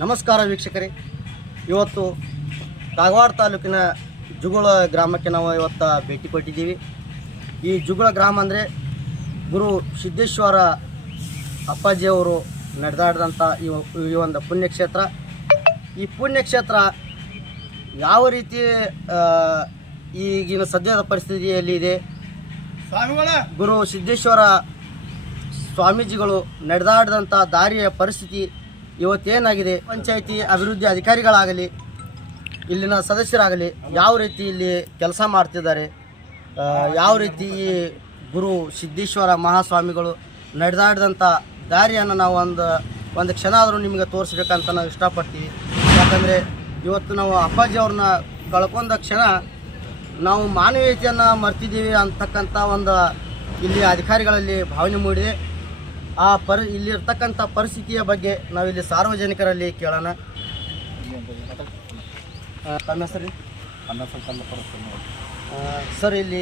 ನಮಸ್ಕಾರ ವೀಕ್ಷಕರೇ. ಇವತ್ತು ಕಾಗವಾಡ ತಾಲೂಕಿನ ಜುಗುಳ ಗ್ರಾಮಕ್ಕೆ ನಾವು ಇವತ್ತು ಭೇಟಿ ಕೊಟ್ಟಿದ್ದೀವಿ. ಈ ಜುಗುಳ ಗ್ರಾಮ ಅಂದರೆ ಗುರು ಸಿದ್ದೇಶ್ವರ ಅಪ್ಪಾಜಿಯವರು ನಡೆದಾಡಿದಂಥ ಈ ಈ ಒಂದು ಪುಣ್ಯಕ್ಷೇತ್ರ. ಈ ಪುಣ್ಯಕ್ಷೇತ್ರ ಯಾವ ರೀತಿ ಈಗಿನ ಸದ್ಯದ ಪರಿಸ್ಥಿತಿಯಲ್ಲಿ ಇದೆ? ಗುರು ಸಿದ್ದೇಶ್ವರ ಸ್ವಾಮೀಜಿಗಳು ನಡೆದಾಡಿದಂಥ ದಾರಿಯ ಪರಿಸ್ಥಿತಿ ಇವತ್ತೇನಾಗಿದೆ? ಪಂಚಾಯಿತಿ ಅಭಿವೃದ್ಧಿ ಅಧಿಕಾರಿಗಳಾಗಲಿ, ಇಲ್ಲಿನ ಸದಸ್ಯರಾಗಲಿ, ಯಾವ ರೀತಿ ಇಲ್ಲಿ ಕೆಲಸ ಮಾಡ್ತಿದ್ದಾರೆ? ಯಾವ ರೀತಿ ಗುರು ಸಿದ್ದೇಶ್ವರ ಮಹಾಸ್ವಾಮಿಗಳು ನಡೆದಾಡಿದಂಥ ದಾರಿಯನ್ನು ನಾವು ಒಂದು ಒಂದು ಕ್ಷಣ ಆದರೂ ನಿಮಗೆ ತೋರಿಸ್ಬೇಕಂತ ನಾವು ಇಷ್ಟಪಡ್ತೀವಿ. ಯಾಕಂದರೆ ಇವತ್ತು ನಾವು ಅಪ್ಪಾಜಿ ಅವ್ರನ್ನ ಕಳ್ಕೊಂಡ ಕ್ಷಣ ನಾವು ಮಾನವೀಯತೆಯನ್ನು ಮರ್ತಿದ್ದೀವಿ ಅಂತಕ್ಕಂಥ ಒಂದು ಇಲ್ಲಿ ಅಧಿಕಾರಿಗಳಲ್ಲಿ ಭಾವನೆ ಮೂಡಿದೆ. ಆ ಪರಿ ಇಲ್ಲಿರ್ತಕ್ಕಂಥ ಪರಿಸ್ಥಿತಿಯ ಬಗ್ಗೆ ನಾವಿಲ್ಲಿ ಸಾರ್ವಜನಿಕರಲ್ಲಿ ಕೇಳೋಣ. ತನ್ನ ತಮ್ಮ ಹೆಸರು ಆ, ಸರ್ ಇಲ್ಲಿ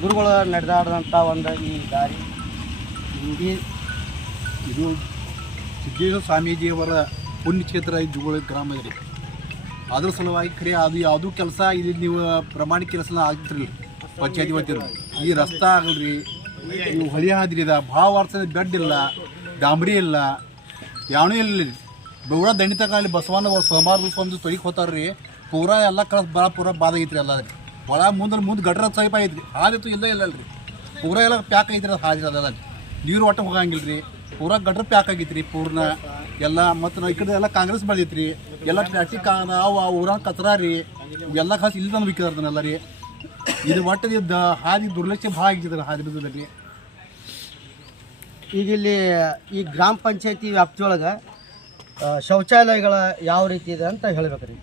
ಗುರುಗಳು ನಡೆದಾಡಿದಂಥ ಒಂದು ಈ ದಾರಿ ಈ ಇದು ಸಿದ್ದೇಶ್ವರ ಸ್ವಾಮೀಜಿಯವರ ಪುಣ್ಯಕ್ಷೇತ್ರ ಜುಗುಳ ಗ್ರಾಮದಲ್ಲಿ ಅದ್ರ ಸಲುವಾಗಿ ಕರೆ ಅದು ಯಾವುದೂ ಕೆಲಸ ಇಲ್ಲಿ ನೀವು ಪ್ರಮಾಣಿಕ ಕೆಲಸ ಆಗ್ತಿರಲಿಲ್ಲ. ಪಂಚಾಯತಿ ವತಿಯಿಂದ. ಈ ರಸ್ತೆ ಆಗಲ್ರಿ. ಇವು ಹಾದ್ರಿ ಇದ ಭಾಳ ವರ್ಷದ ಬೆಡ್ ಇಲ್ಲ, ಡಾಂಬ್ರಿ ಇಲ್ಲ, ಯಾವನೂ ಇಲ್ಲ ರೀ ಬೆವರ ದಂಡಿ ತಕ ಅಲ್ಲಿ ಬಸವಣ್ಣ ಸೋಮವಾರ ದಿವಸ ಒಂದು ತೊಯ್ಗೆ ಹೋತಾರ್ರಿ ಪೂರಾ ಎಲ್ಲ ಕಳಸ್ ಭಾಳ ಪೂರ ಬಾದ ಐತ್ರಿ ಎಲ್ಲ ಒಳ ಮುಂದೆ ಮುಂದೆ ಗಟ್ರ ಸೈಪ್ ಐತ್ರಿ. ಹಾದಿತ್ತು ಇಲ್ಲ ಇಲ್ಲ ಅಲ್ರಿ. ಪೂರ ಎಲ್ಲ ಪ್ಯಾಕ್ ಐತ್ರಿ ಅದು ನೀರು ಒಟ್ಟು ಹೋಗಂಗಿಲ್ಲ ರೀ ಪೂರಾ ಗಟ್ರ ಪ್ಯಾಕ್ ಆಗೈತ್ರಿ ಪೂರ್ಣ. ಎಲ್ಲ ಮತ್ತು ಈ ಕಡೆ ಎಲ್ಲ ಕಾಂಗ್ರೆಸ್ ಬೆಳೆದೈತ್ರಿ. ಎಲ್ಲ ಟ್ರಾಫಿಕ್ ಅವು ಊರಾಗ ಕಚರ ರೀ ಎಲ್ಲ ಖಾಸ್ ಇಲ್ಲಿ ತಂದು ಬಿಕ್ಕಿದಾರ್ದನ್ನೆಲ್ಲ ರೀ. ಇದು ಒಟ್ಟದ ಇದ್ದ ಹಾದಿ ದುರ್ಲಕ್ಷ್ಯ ಭಾಳ ಆಗಿದ್ದಾರೆ ಹಾದಿ ಬಿದ್ದದಲ್ಲಿ ಈಗ ಇಲ್ಲಿ ಈ ಗ್ರಾಮ ಪಂಚಾಯತಿ ವ್ಯಾಪ್ತಿಯೊಳಗೆ ಶೌಚಾಲಯಗಳ ಯಾವ ರೀತಿ ಇದೆ ಅಂತ ಹೇಳ್ಬೇಕ್ರಿ.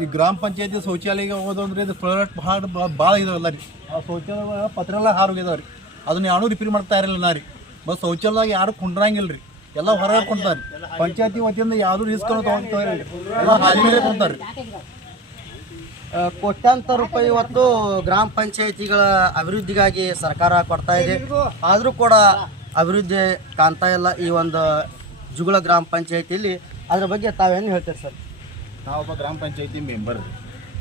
ಈ ಗ್ರಾಮ ಪಂಚಾಯತಿ ಶೌಚಾಲಯ ಹೋದಂದ್ರೆ ಇದು ಫ್ಲೋರಟ್ ಭಾಳ ಭಾಳ ಇದಾವಲ್ಲ ರೀ. ಆ ಶೌಚಾಲಯ ಪತ್ರ ಎಲ್ಲ ಹಾರೋಗಿದಾವೆ ರೀ. ಅದನ್ನ ಯಾರು ರಿಪೇರಿ ಮಾಡ್ತಾ ಇರಲಿಲ್ಲ ನಾ ರೀ. ಬಸ್ ಶೌಚಾಲಯದಾಗ ಯಾರು ಕುಂಡ್ರಂಗಿಲ್ಲ ರೀ. ಎಲ್ಲ ಹೊರಗೆ ಕುಂತಾರೆ ಪಂಚಾಯತಿ ವತಿಯಿಂದ ಯಾವುದು ರಿಸ್ಕ್ ತೊಗೊಂತಾರೆ ಎಲ್ಲ ಹಾದಿ ಮೇಲೆ ಕುಂತಾರೆ ಕೋಟ್ಯಾಂತರ ರೂಪಾಯಿ ಇವತ್ತು ಗ್ರಾಮ ಪಂಚಾಯಿತಿಗಳ ಅಭಿವೃದ್ಧಿಗಾಗಿ ಸರ್ಕಾರ ಕೊಡ್ತಾ ಇದೆ. ಆದರೂ ಕೂಡ ಅಭಿವೃದ್ಧಿ ಕಾಣ್ತಾ ಇಲ್ಲ ಈ ಒಂದು ಜುಗುಳ ಗ್ರಾಮ ಪಂಚಾಯಿತಿಯಲ್ಲಿ. ಅದ್ರ ಬಗ್ಗೆ ತಾವೇನು ಹೇಳ್ತೀರಿ ಸರ್? ನಾವೊಬ್ಬ ಗ್ರಾಮ ಪಂಚಾಯತಿ ಮೆಂಬರ್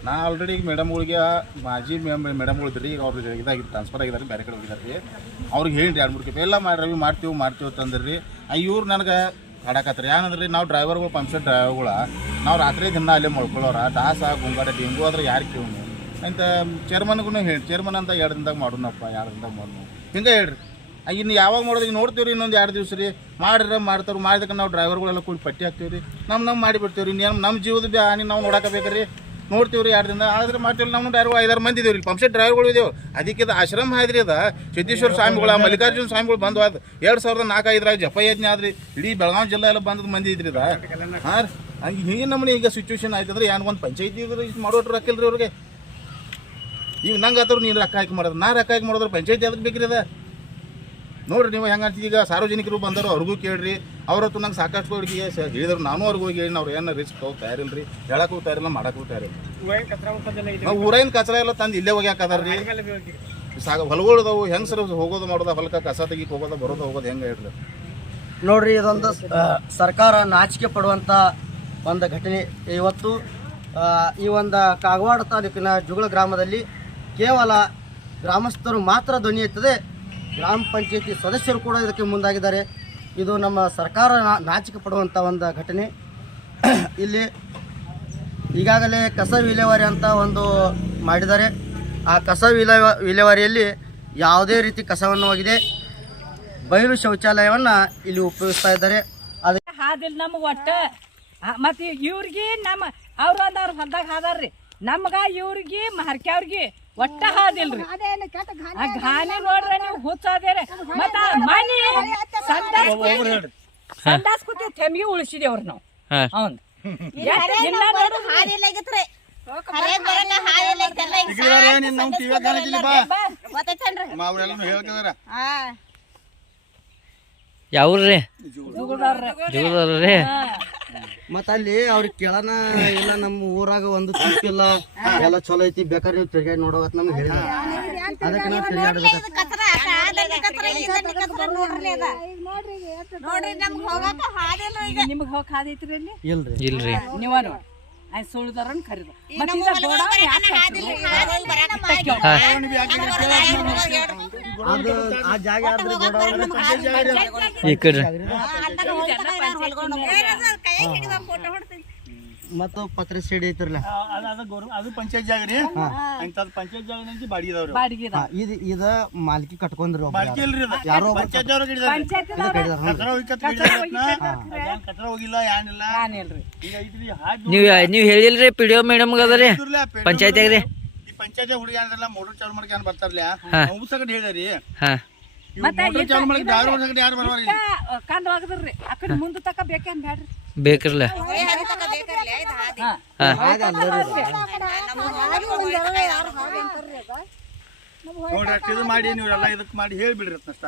ನಾ ಆಲ್ರೆಡಿ ಈಗ ಮೇಡಮ್ಗಳಿಗೆ ಮಾಜಿ ಮೇಡಮ್ಗಳು ಇದ್ರಿ ಈಗ ಅವ್ರಿಗೆ ಇದಾಗಿ ಟ್ರಾನ್ಸ್ಫರ್ ಆಗಿದ್ದಾರೆ ಬೇರೆ ಕಡೆ ಹೋಗಿದ್ದಾರೆ ಅವ್ರಿಗೆ ಹೇಳಿ ಎರಡು ಮೂರು ಕೆಪಿ, ಎಲ್ಲ ಮಾಡಿ ಮಾಡ್ತೀವಿ ಮಾಡ್ತೀವಿ ಅಂತಂದ್ರಿ ಇವ್ರು ನನಗೆ ಕಾಡಕತ್ತಾರೆ ಏನಂದ್ರೆ ನಾವು ಡ್ರೈವರ್ಗಳು ಪಂಪ್ಸೆಟ್ ಡ್ರೈವರ್ಗಳ ನಾವು ರಾತ್ರಿ ದಿನ ಅಲ್ಲೇ ಮಳ್ಕೊಳ್ಳೋರ ದಾಸ, ಗುಂಗಾಟ ಡೆಂಗು ಆದ್ರೆ ಯಾರು ಕೇಳಿ ಅಂತ ಚೇರ್ಮನ್ಗೂ ಹೇಳಿ ಚೇರ್ಮನ್ ಅಂತ ಎರಡು ದಿನದಾಗ ಮಾಡೋಣಪ್ಪ, ಎರಡು ದಿನದಾಗ ಮಾಡೋಣ. ಹಿಂಗೆ ಹೇಳ್ರಿ. ಇನ್ನು ಯಾವಾಗ ಮಾಡೋದು, ಈಗ ನೋಡ್ತೀವಿ ಇನ್ನೊಂದು ಎರಡು ದಿವಸ ರೀ. ಮಾಡಿರ ಮಾಡ್ತಾರೆ ಮಾಡಿದಕ್ಕೆ ನಾವು ಡ್ರೈವರ್ಗಳೆಲ್ಲ ಕೂಡಿ ಪಟ್ಟಿ ಹಾಕ್ತೀವಿ ರೀ ನಮ್ಮ ನಮ್ಮ ಮಾಡಿಬಿಡ್ತೀವಿ ರೀ ನಮ್ಮ ಜೀವದ ಹಾನಿ ನಾವು ನೋಡಕ್ಕೆ ರೀ ನೋಡ್ತೀವಿ ರೀ ಎರಡು ದಿನ? ಆದ್ರೆ ಮಾಡ್ತೀವಿ ನಮ್ಮ ಡ್ರೈವರ್ ಐದಾರು ಮಂದಿ ಇದೇವ್ರಿ. ಪಂಪ್ಸೆಟ್ ಡ್ರೈವರ್ಗಳು ಇದೇವು. ಅದಕ್ಕೆ ಇದು ಆಶ್ರಮ ಆದ್ರಿ ಅದ. ಸಿದ್ದೇಶ್ವರ ಸ್ವಾಮಿಗಳ, ಮಲ್ಲಿಕಾರ್ಜುನ ಸ್ವಾಮಿಗಳು ಬಂದು ಆದ ಎರಡು ಸಾವಿರದ ನಾಲ್ಕು ಐದರಾಗ ಜಪ ಯಜ್ಞ ಆದ್ರಿ. ಇಡೀ ಬೆಳಗಾವಿ ಜಿಲ್ಲೆ ಎಲ್ಲ ಬಂದದ ಮಂದಿ ಇದ್ರಿ ಹಂಗೆ ರೀ. ಹಿಂಗೆ ನಮ್ಮನೆ ಈಗ ಸಿಚುವೇಶನ್ ಆಯ್ತಂದ್ರೆ ಏನು ಒಂದು ಪಂಚಾಯತಿ ಇದ್ರೆ ಇದು ಮಾಡೋಟ್ರು ಹಾಕಿಲ್ರಿ ಅವ್ರಿಗೆ. ಈಗ ನಂಗೆ ಆತರು ನೀನು ರೊಕ್ಕ ಹಾಕಿ ಮಾಡೋದು, ನಾ ರೊಕ್ಕ ಹಾಕಿ ಮಾಡಿದ್ರೆ ಪಂಚಾಯತಿ ಅದಕ್ಕೆ ಬೇಕ್ರಿ ಅದ? ನೋಡ್ರಿ ನೀವು ಹೆಂಗಂತ ಈಗ ಸಾರ್ವಜನಿಕರು ಬಂದರು ಅವ್ರಿಗೂ ಕೇಳ್ರಿ. ಅವ್ರ ಹತ್ರ ನಂಗೆ ಸಾಕಷ್ಟು ಹೋಗಿ ಹೇಳಿದ್ರು. ನಾನು ಅವ್ರಿಗೆ ಹೋಗಿ ಹೇಳಿ ಅವ್ರು ಏನು ರಿಸ್ಕ್ ಹೋಗಿ ತಯಾರಿಲ್ಲ ರೀ ಹೇಳಕ್ಕೂ ತಯಾರಿಲ್ಲ ಮಾಡಕ್ಕೂ ತಯಾರಿಲ್ಲ. ನಾವು ಊರಿನ ಕಚರ ಎಲ್ಲ ತಂದು ಇಲ್ಲೇ ಹೋಗಿ ಹಾಕದಾರ ರೀ. ಸಾಗ ಹೊಲಗಳು ಅದಾವು ಹೆಂಗೆ ಸರ್ ಹೋಗೋದು ಮಾಡೋದು ಹೊಲಕ್ಕೆ ಕಸ ತೆಗಿ ಹೋಗೋದು ಬರೋದು ಹೋಗೋದು ಹೆಂಗೆ ಹೇಳ್ರಿ? ನೋಡ್ರಿ ಇದೊಂದು ಸರ್ಕಾರ ನಾಚಿಕೆ ಪಡುವಂಥ ಒಂದು ಘಟನೆ. ಇವತ್ತು ಈ ಒಂದು ಕಾಗವಾಡ ತಾಲೂಕಿನ ಜುಗಳ ಗ್ರಾಮದಲ್ಲಿ ಕೇವಲ ಗ್ರಾಮಸ್ಥರು ಮಾತ್ರ ಧ್ವನಿ ಎತ್ತದೆ ಗ್ರಾಮ ಪಂಚಾಯತಿ ಸದಸ್ಯರು ಕೂಡ ಇದಕ್ಕೆ ಮುಂದಾಗಿದ್ದಾರೆ. ಇದು ನಮ್ಮ ಸರ್ಕಾರ ನಾಚಿಕೆ ಪಡುವಂಥ ಒಂದು ಘಟನೆ. ಇಲ್ಲಿ ಈಗಾಗಲೇ ಕಸ ವಿಲೇವಾರಿ ಅಂತ ಒಂದು ಮಾಡಿದ್ದಾರೆ. ಆ ಕಸ ವಿಲೇವ, ವಿಲೇವಾರಿಯಲ್ಲಿ ಯಾವುದೇ ರೀತಿ ಕಸವನ್ನು ಹೋಗಿದೆ ಬಯಲು ಶೌಚಾಲಯವನ್ನು ಇಲ್ಲಿ ಉಪಯೋಗಿಸ್ತಾ ಇದ್ದಾರೆ. ಅದಕ್ಕೆ ಹಾದಿಲ್ ನಮಗೆ ಒಟ್ಟ ಮತ್ತು ಇವ್ರಿಗೆ ನಮ್ಮ, ಅವ್ರ ಅಂದವ್ರು ಹೊಲ್ದಾಗ ಹಾದಾರ್ರಿ. ನಮ್ಗ ಇವ್ರಿಗೆ ಹರ್ಕ್ಯಾವ್ರಿಗೆ ಒಟ್ಟ ಹಾದಿಲ್ರಿ. ಆ ಘಾನಿ ನೋಡ್ರಿ ನೀವು ಹುಚ್ಚಾದೇರಿ. ಮತ್ತ ಮನಿ ಸಂದಾಸ್ ಕೂತಿ- ಸಂಡಾಸ್ ಕೂತಿ ತೆಮ್ಗಿ ಉಳಿಸಿದೇವ್ರಿ ನಾವು. ಅವನ್ ಯಾವ್ರಿ ಜುಗುಳವ್ರೆ. ಮತ್ತು ಅಲ್ಲಿ ಅವ್ರಿಗೆ ಕೇಳೋಣ ಇಲ್ಲ ನಮ್ಮ ಊರಾಗ ಒಂದು ತಪ್ಪಿಲ್ಲ ಎಲ್ಲ ಚಲೋ ಐತಿ ಬೇಕಾದ್ರೆ ನೀವು ತಿರ್ಗಾಡಿ ನೋಡೋಗತ್ ನಮ್ಗೆ ಹೇಳಿ ಅದಕ್ಕೆ ನಾವು ತಿರ್ಗಾಡ್ಬೇಕು ಇಲ್ರಿ. ಇಲ್ರಿ. ನೀವ ಸುಳ್ದಾರನ್ ಕರೀದು ಈ ಕಡ್ರಿ ಮತ್ತು ಪತ್ರ ಸೀಡಿ ಐತ್ರಲ್ಲ ಅದು ಅದು ಅದು ಪಂಚಾಯತ್ ಜಾಗ ರೀ. ಇಂಥದ್ದು ಪಂಚಾಯತ್ ಜಾಗ ನಂಚಿ ಬಾಡಿಗೆ ಇದಾವ್ರಿ ಬಾಡಿಗೆ ಇದು ಇದ ಮಾಲ್ಕಿ ಕಟ್ಕೊಂಡ್ರಿ ಒಬ್ರು ಬಾಡಿಗೆ ಇಲ್ರಿ ಇದು ಯಾರೋ ಒಬ್ರು ಪಂಚಾಯತ್ ಅವ್ರಿಗೆ ಪಂಚಾಯತ್ ಇದು ಕಟ್ಟಿದಾರ ಹ್ಞೂ ಕಚರ ಹೋಗಿ ಕತ್ ಕಚರ ಹೋಗಿಲ್ಲ ಏನಿಲ್ಲ ಏನಿಲ್ರಿ ಈಗ ಐತ್ರಿ ಹಾಕಿ ನೀವು ನೀವು ಹೇಳಿಲ್ರಿ ಪಿ ಡಿ ಒ ಮೇಡಮ್ಗೆ ಅದರಿ. ಪಂಚಾಯತ್ ರೀ. ಈ ಪಂಚಾಯತ್ ಹುಡುಗ ಏನಿಲ್ಲ ಮೋಟರ್ ಚಾಲು ಮಾಡ್ಕೆ ಏನ್ ಬರ್ತಾರಲ್ಲ. ಸಕಟ್ ಹೇಳ್ಯಾರಿ ಹಾ. ಇವ್ ಮತ್ತೆ ಮೋಟರ್ ಚಾಲು ಮಾಡಕ್ ಡ್ರೈವರ್ ಸಕಟ್ ಯಾರು ಬರ್ವಾರಿ ಕಂದ್ ಒಗದ್ರಿ. ಆ ಕಡೆ ಮುಂದೆ ತಕ ಬೇಕೇನ್ ಬ್ಯಾಡ್ರಿ. ಬೇಕರ್ಲೆ? ಅಷ್ಟ್ ಇದು ಮಾಡಿ ನೀವೆಲ್ಲ ಇದಕ್ ಮಾಡಿ ಹೇಳ್ಬಿಡ್ರಿ ಅಷ್ಟ.